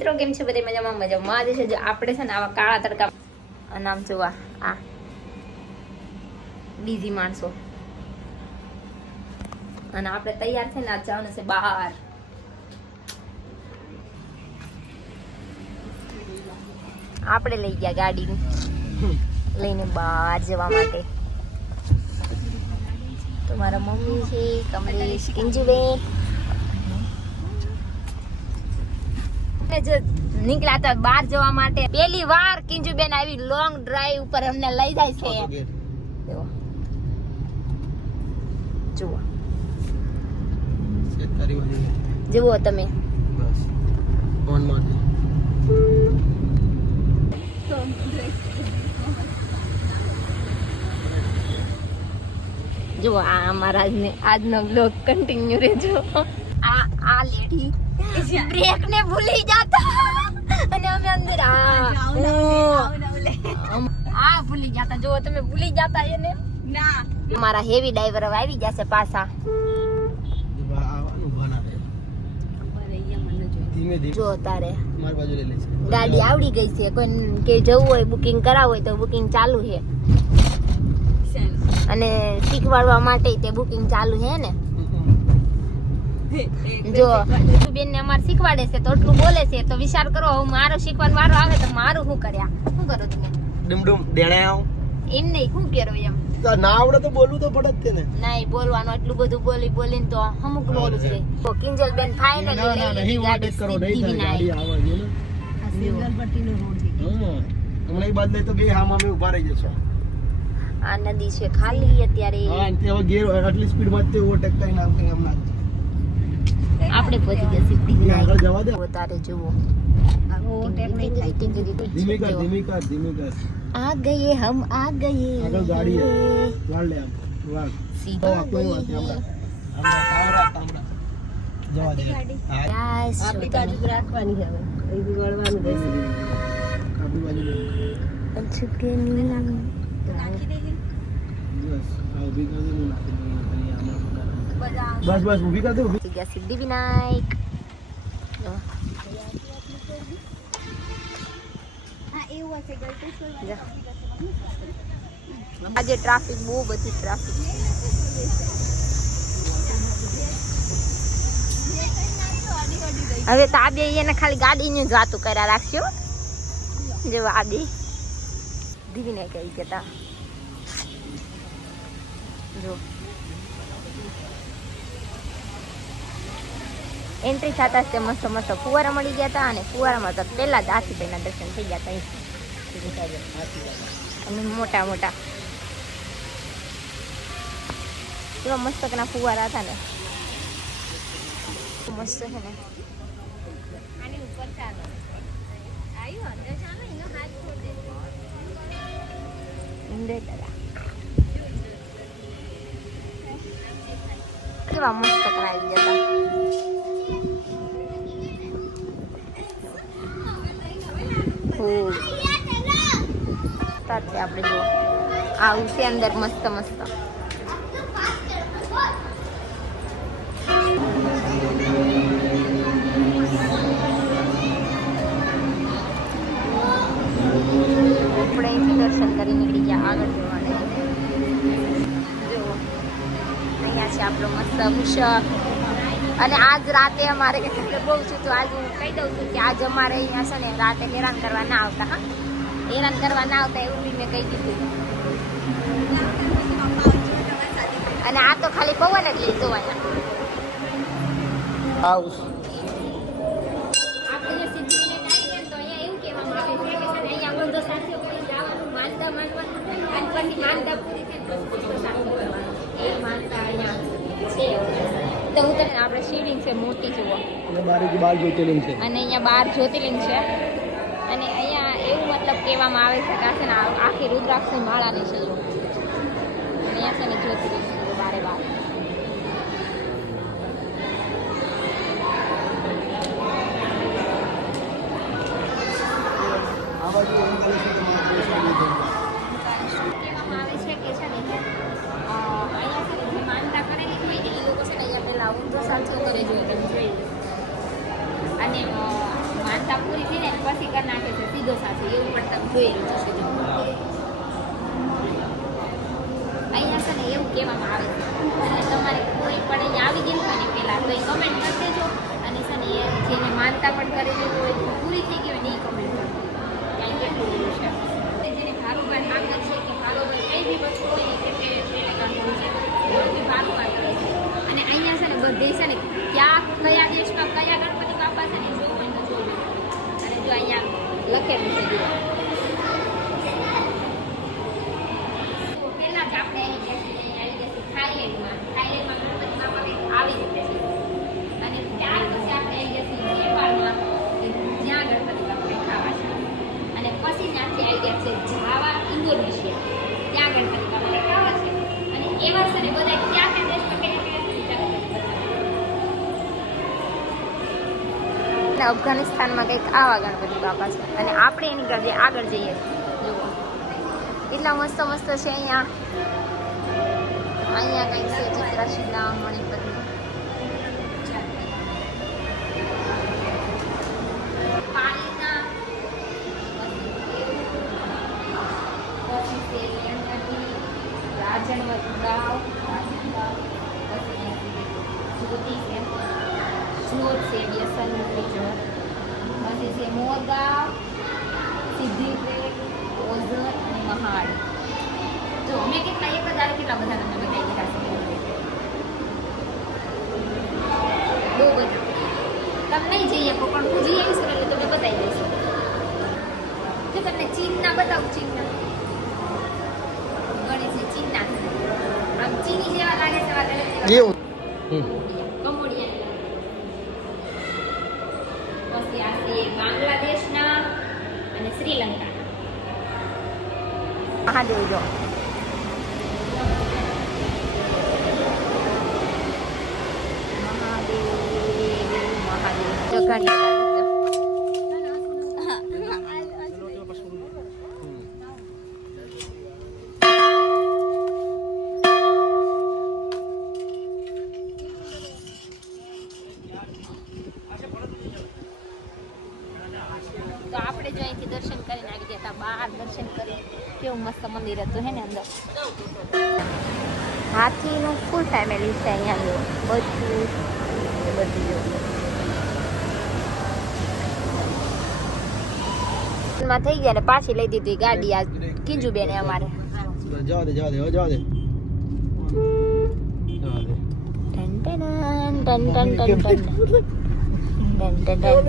મિત્રો કેમ છે બધે મજામાં જ છે. જો આપણે છે ને આવા કાળા તડકા નામ જોવા આ બીજી માણસો અને આપણે તૈયાર થઈને આ જવાનું છે બહાર. આપણે લઈ ગયા ગાડી લઈને બહાર જવા માટે. તો મારા મમ્મી છે, કમલેશ, કિંજુબેન જો નીકળ્યા હતા બહાર જવા માટે. પહેલી વાર કિંજુબેન આવી લોંગ ડ્રાઈવ ઉપર અમને લઈ જાય છે. જુઓ જુઓ તમે જુઓ આ અમારા આજનો બ્લોગ કન્ટિન્યુ રહેજો. આ લેડી બ્રેક ને ભૂલી જાતા અને અમે અંદર આ ભૂલી જાતા. જો તમે ભૂલી જાતા એને ના. અમારા હેવી ડ્રાઈવર આવી જશે પાછા. જો તારે ગાડી આવડી ગઈ છે. કોઈ કે જવું હોય બુકિંગ કરાવવું હોય તો બુકિંગ ચાલુ છે અને શીખવાડવા માટે તે બુકિંગ ચાલુ છે ને. જો બેન ને અમારે શીખવાડે છે તો એટલું બોલે છે તો વિચાર કરો મારો શીખવાનો વારો આવે તો મારું શું કર્યા શું કરો તમે ડુમડુમ ડેણાવ એમ નહીં શું કરો એમ ના આવડે તો બોલવું તો પડે જ ને. નહીં બોલવાનું એટલું બધું બોલીને તો અમુક બોલું છે. તો કિંજલ બેન ફાઇનલી નહીં વાટેટ કરો નહીં ગાડી આવે છે ને સિંગલ પટ્ટીનો રોડ છે. હમણાં એ બદલે તો બે હામ અમે ઊભા રહી જશો. આ નદી છે ખાલી અત્યારે. હા અને હવે ગેર આટલી સ્પીડ માં તે ઓવરટેક કરી નામ કરી હમણાં આપણે પહોંચી ગયા સિદ્ધિ. આગળ જવા દે. તારે જુઓ ધીમી કર आ गए हम आ गए. આગળ ગાડી હે વાળ લે આમ વાળ સીધા કોઈ વાત નહીં હમણાં જવા દે. આપણી બાજુ રાખવાની છે હવે એ બી વળવાનું રહેશે. આપણી બાજુ ચુકે નીલા નાખી દે બસ આ ઊભી કર દે હું નાખી દઉં બસ ઊભી કર દે ઊભી. ગયા સિદ્ધિ વિનાયક. આજે ટ્રાફિક બહુ બધી ટ્રાફિક હવે તો આ બે એને ખાલી ગાડીની જ વાતું કર્યા રાખશો. જો આ બે દીવીને કઈ કેતા જો એન્ટ્રી થતા તે મસ્ત મસ્ત ફુવારા મળી ગયા હતા અને ફુવારામાં તો પહેલા જ આસીભાઈના દર્શન થઈ ગયા હતા. અને મોટા મોટા એવા મસ્તકના ફુવારા હતા ને મસ્ત છે ને. આની ઉપર ચાલો આવ્યો અંદર ચાલો એનો હાથ છોડ દે કેવા મસ્તકના આવી જતા. આપણે જો આવું છે અંદર મસ્ત મસ્ત. આપણે અહીંથી દર્શન કરી નીકળી ગયા આગળ જવાને. જો અહીંયા છે આપણો મસ્ત મુશક. અને આજ રાતે અમારે બહુ છું તો આજ હું કહી દઉં છું કે આજ અમારે અહીંયા છે ને રાતે હેરાન કરવા ના આવતા. હા હેરાન કરવા ના આવતા એવું બી મેં કહી દીધું. અને આ તો ખાલી પવન જ લઈ જોવાના. આપણે સિદ્ધિને કાઢીએ તો અહીંયા એવું કહેવામાં આવે છે કે અહીંયા બંધો સાથે જવાનું માનતા માનવાનું અને પછી માનતા પૂરી થાય પછી બંધો સાથે કરવાનું એ માનતા અહીંયા છે. તો હું તમને આપણે શિવલિંગ છે મોટી જુઓ અને અહીંયા 12 જ્યોતિર્લિંગ છે. અને અહીંયા એવું મતલબ કહેવામાં આવે છે કે આ છે ને આખી રુદ્રાક્ષની માળાની છે. જો અહીંયા છે ને જ્યોતિર્લિંગ 12 કહેવામાં આવે છે કે છે ને અહીંયા છે ને જે માનતા કરેલી હોય એ લોકો છે ને અહીંયા પહેલા ઊંધો સાચો કરે જોઈએ અને માનતા પૂરી પછી કરી નાખે છે સીધો સાચો, એવું પણ તમે જોયેલું હશે. જો અહીંયા છે ને એવું કહેવામાં આવે છે, એટલે તમારે કોઈ પણ અહીંયા આવી ગયું હોય ને પહેલાં તો એ કમેન્ટ કરી દેજો. અને છે ને એ જેને માનતા પણ કરેલી હોય પૂરી થઈ ગઈ હોય ને એ કમેન્ટ કરી દેજો, કારણ કે એટલું બધું છે. જેને ભાગોભાઈ આગળ છે કે ભાગોભાઈ કઈ બી વસ્તુ હોય કે તે કાઢવું છે એનાથી ભાગોભાઈ કરે છે. અને અહીંયા છે ને બધે છે ને ક્યાં કયા દેશમાં કયા ગણપતિ બાપા છે ને જોવું હોય તો જોવું. અને જો અહીંયા લખેલું છે જો પહેલા જ આપણે અહીં આવી જશે થાઈલેન્ડમાં ગણપતિ બાપા કંઈક આવી રીતે છે. અને ત્યાર પછી આપણે આવી જશે નેપાળમાં જ્યાં ગણપતિ બાપા કંઈક આવા છે. અને પછી ત્યાંથી આવી ગયા છે જાવા ઇન્ડોનેશિયા, ત્યાં ગણપતિ બાપા કંઈક આવા છે. અને એવા છે ને બધા ક્યાં ક્યાં દેશમાં કયા કયા અફઘાનિસ્તાનમાં કંઈક આવા ગણપતિ બાપા છે. અને આપણે એની કરતા આગળ જઈએ જુઓ એટલા મસ્ત મસ્ત છે. અહીંયા કંઈક છે ચિત્રશિલા મણિપતિ, પાલીના, પછી છે રાજણવત ગાવ, જ્યોતિ છે, જ્યોત છે વ્યસન પિક્ચર, પછી છે મોરગાંવ, સિદ્ધિપેટ, ઓઝર અને મહાડ. જો મેં કેટલા એક હજાર કેટલા બધા તમને બતાવી દીધા છે, બહુ બધા. તમે નહીં જઈએ પણ હું જઈ આવીશ એટલે તમને બતાવી દઈશ. જો તમને ચીનના બતાવું, ચીનના ગણેશ છે, ચીનના આમ ચીની જેવા લાગે છે, એવું પછી આ છે બાંગ્લાદેશના અને શ્રીલંકા મહાદેવ. જો તો આપણે જો અહીંથી દર્શન કરીને આવી ગયા હતા બહાર, દર્શન કરી કેવું મસ્ત મંદિર હતું હે ને અંદર. હાથીનું ફૂલ ફેમિલી છે અહીંયા જો બધું માં થઈ ગયા ને પાછી લઈ દીધી ગાડી આ કિંજુ બેને અમારે. જવા દે ટન ટન ટન ટન ટન ટન ટન ટન ટન.